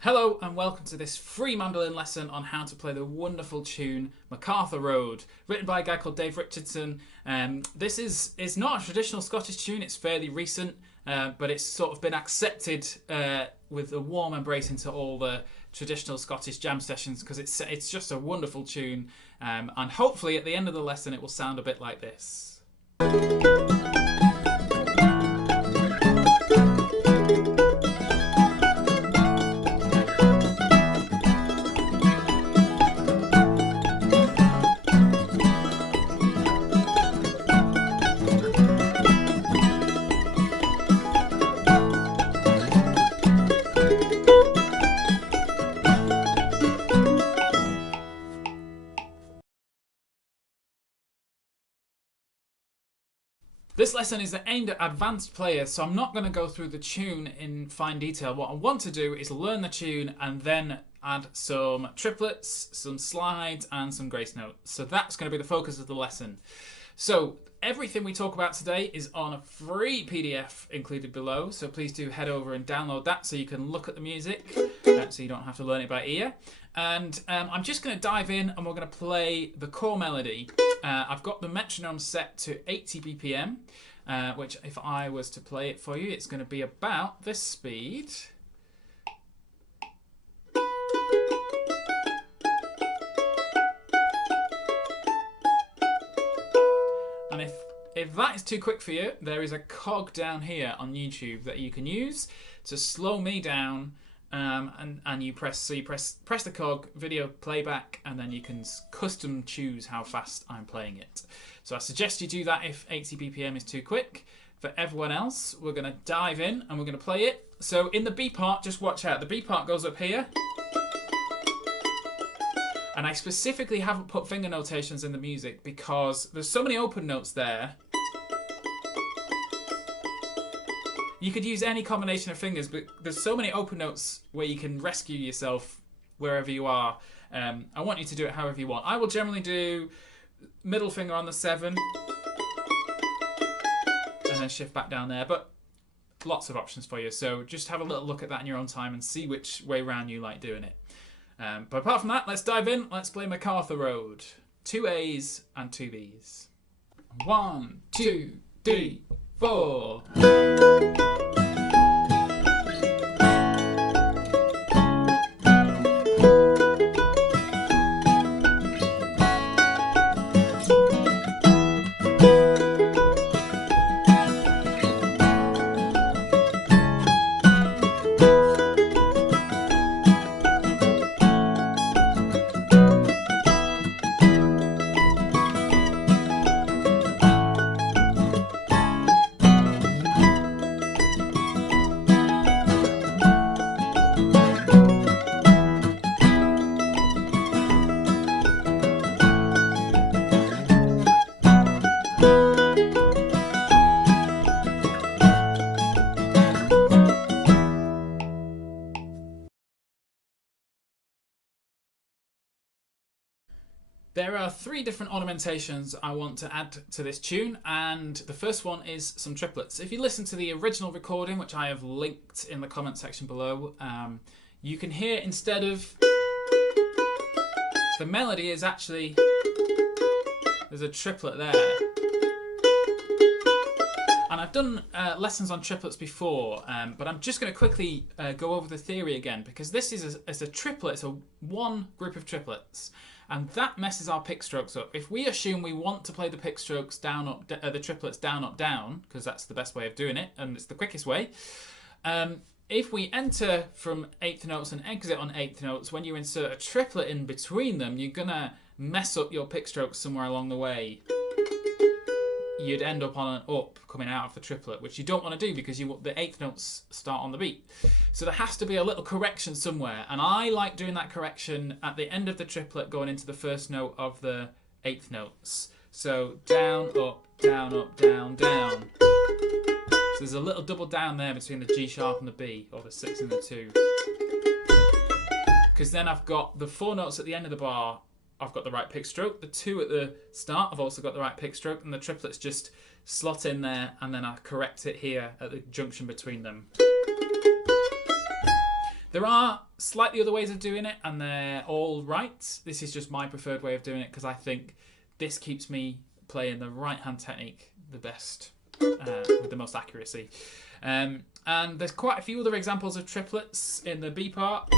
Hello and welcome to this free mandolin lesson on how to play the wonderful tune McArthur Road, written by a guy called Dave Richardson. This is not a traditional Scottish tune, it's fairly recent, but it's sort of been accepted with a warm embrace into all the traditional Scottish jam sessions because it's just a wonderful tune, and hopefully at the end of the lesson it will sound a bit like this. This lesson is aimed at advanced players, so I'm not going to go through the tune in fine detail. What I want to do is learn the tune and then add some triplets, some slides, and some grace notes. So that's going to be the focus of the lesson. So everything we talk about today is on a free PDF included below, so please do head over and download that so you can look at the music, so you don't have to learn it by ear. And I'm just going to dive in and we're going to play the core melody. I've got the metronome set to 80 BPM, which if I was to play it for you, it's going to be about this speed. And if that is too quick for you, there is a cog down here on YouTube that you can use to slow me down. And you press the cog, video playback, and then you can custom choose how fast I'm playing it. So I suggest you do that if 80 BPM is too quick. For everyone else, we're going to dive in and we're going to play it. So in the B part, just watch out. The B part goes up here. And I specifically haven't put finger notations in the music because there's so many open notes there. You could use any combination of fingers, but there's so many open notes where you can rescue yourself wherever you are. I want you to do it however you want. I will generally do middle finger on the 7 and then shift back down there, but lots of options for you. So just have a little look at that in your own time and see which way round you like doing it. But apart from that, let's dive in. Let's play McArthur Road. 2 A's and 2 B's. 1, 2, 3, 4. There are 3 different ornamentations I want to add to this tune, and the first one is some triplets. If you listen to the original recording, which I have linked in the comment section below, you can hear instead of the melody is actually, there's a triplet there. And I've done lessons on triplets before, but I'm just going to quickly go over the theory again, because this is a triplet, it's one group of triplets. And that messes our pick strokes up. If we assume we want to play the pick strokes down, up, the triplets down, up, down, because that's the best way of doing it, and it's the quickest way. If we enter from 8th notes and exit on 8th notes, when you insert a triplet in between them, you're going to mess up your pick strokes somewhere along the way. You'd end up on an up coming out of the triplet, which you don't want to do because the 8th notes start on the beat. So there has to be a little correction somewhere, and I like doing that correction at the end of the triplet going into the first note of the 8th notes. So down, up, down, up, down, down. So there's a little double down there between the G sharp and the B, or the 6 and the 2. Because then I've got the 4 notes at the end of the bar, I've got the right pick stroke. The 2 at the start, I've also got the right pick stroke, and the triplets just slot in there, and then I correct it here at the junction between them. There are slightly other ways of doing it, and they're all right. This is just my preferred way of doing it because I think this keeps me playing the right hand technique the best, with the most accuracy. And there's quite a few other examples of triplets in the B part.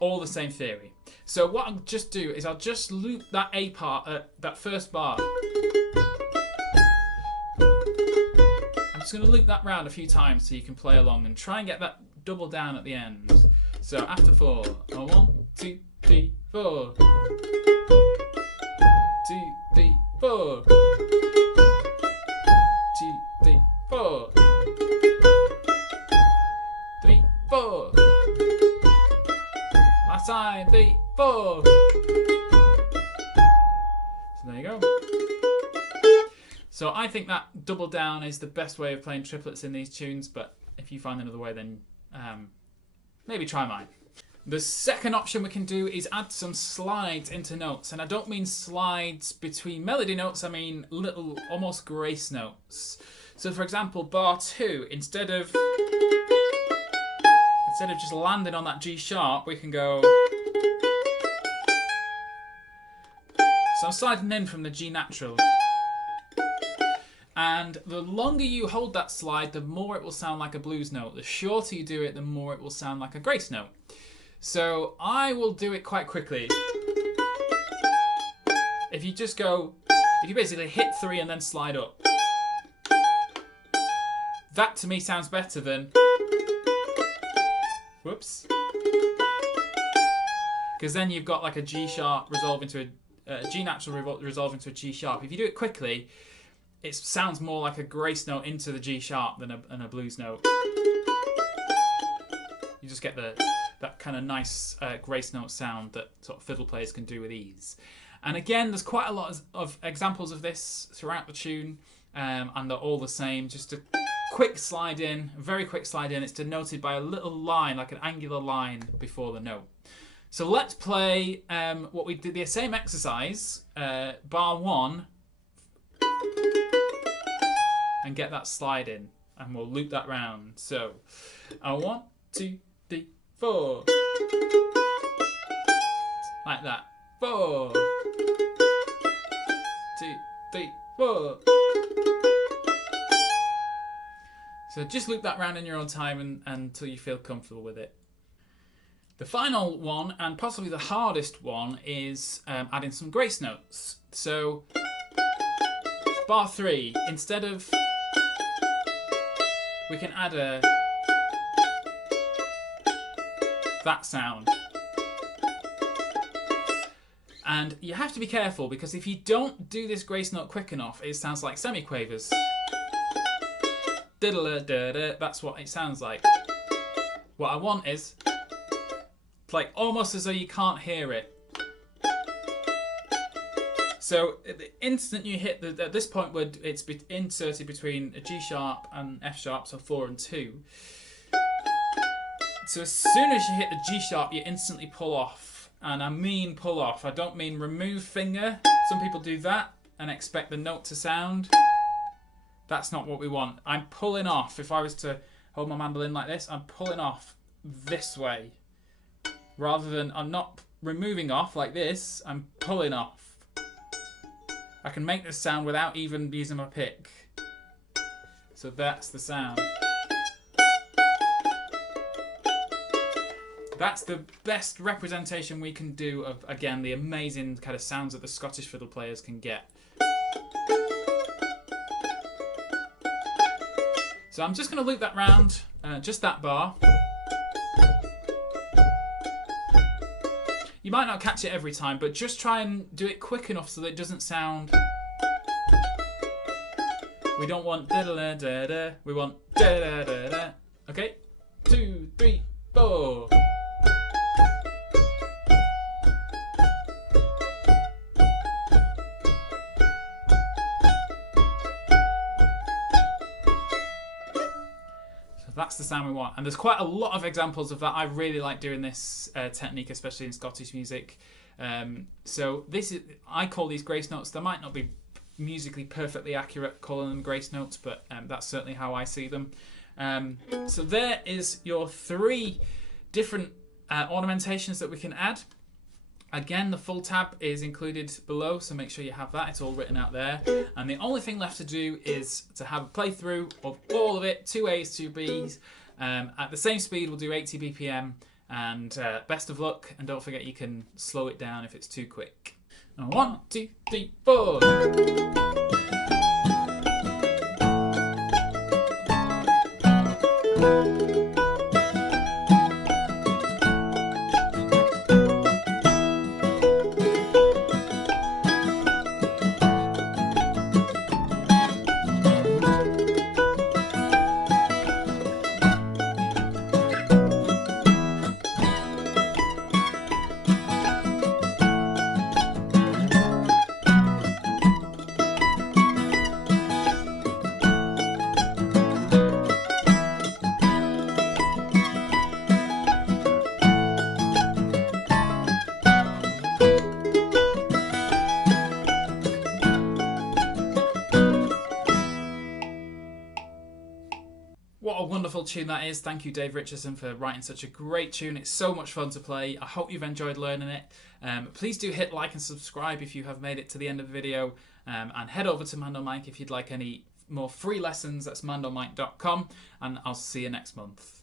All the same theory. So what I'll just do is I'll just loop that A part, that first bar. I'm just going to loop that round a few times so you can play along and try and get that double down at the end. So after 4, 1, 2, 3, 4. 2, 3, 4. 2, 3, 4. 3, 4. Last time, 3, 4. So there you go. So I think that double down is the best way of playing triplets in these tunes, but if you find another way, then maybe try mine. The second option we can do is add some slides into notes, and I don't mean slides between melody notes, I mean little almost grace notes. So for example, bar 2, instead of just landing on that G sharp, we can go. So I'm sliding in from the G natural. And the longer you hold that slide, the more it will sound like a blues note. The shorter you do it, the more it will sound like a grace note. So I will do it quite quickly. If you just go, if you basically hit 3 and then slide up. That to me sounds better than, whoops. Because then you've got like a G sharp resolve into a G natural resolve into a G sharp. If you do it quickly, it sounds more like a grace note into the G sharp than a blues note. You just get that kind of nice grace note sound that sort of fiddle players can do with ease. And again, there's quite a lot of examples of this throughout the tune, and they're all the same. Just a quick slide in, a very quick slide in. It's denoted by a little line, like an angular line before the note. So let's play what we did, the same exercise, bar 1, and get that slide in, and we'll loop that round. So, 1, 2, 3, 4, like that. 4, 2, 3, 4. So just loop that round in your own time until you feel comfortable with it. The final one, and possibly the hardest one, is adding some grace notes. So, bar 3, instead of, we can add that sound. And you have to be careful, because if you don't do this grace note quick enough, it sounds like semiquavers. That's what it sounds like. What I want is, it's like almost as though you can't hear it. So at the instant you hit at this point where it's inserted between a G sharp and F sharp, so 4 and 2. So as soon as you hit the G sharp, you instantly pull off. And I mean pull off. I don't mean remove finger. Some people do that and expect the note to sound. That's not what we want. I'm pulling off. If I was to hold my mandolin like this, I'm pulling off this way. Rather than, I'm not removing off like this, I'm pulling off. I can make this sound without even using my pick. So that's the sound. That's the best representation we can do of, again, the amazing kind of sounds that the Scottish fiddle players can get. So I'm just going to loop that round, just that bar. You might not catch it every time, but just try and do it quick enough so that it doesn't sound. We don't want da da da da. We want da da da da. Okay, 2, 3, 4. That's the sound we want, and there's quite a lot of examples of that. I really like doing this technique, especially in Scottish music. So this is, I call these grace notes. They might not be musically perfectly accurate calling them grace notes, but that's certainly how I see them. So there is your 3 different ornamentations that we can add. Again, the full tab is included below, so make sure you have that. It's all written out there. And the only thing left to do is to have a playthrough of all of it, 2 A's, 2 B's. At the same speed, we'll do 80 BPM. And best of luck, and don't forget you can slow it down if it's too quick. 1, 2, 3, 4. What a wonderful tune that is. Thank you, Dave Richardson, for writing such a great tune. It's so much fun to play. I hope you've enjoyed learning it. Please do hit like and subscribe if you have made it to the end of the video. And head over to Mando Mike if you'd like any more free lessons. That's mandolmike.com. And I'll see you next month.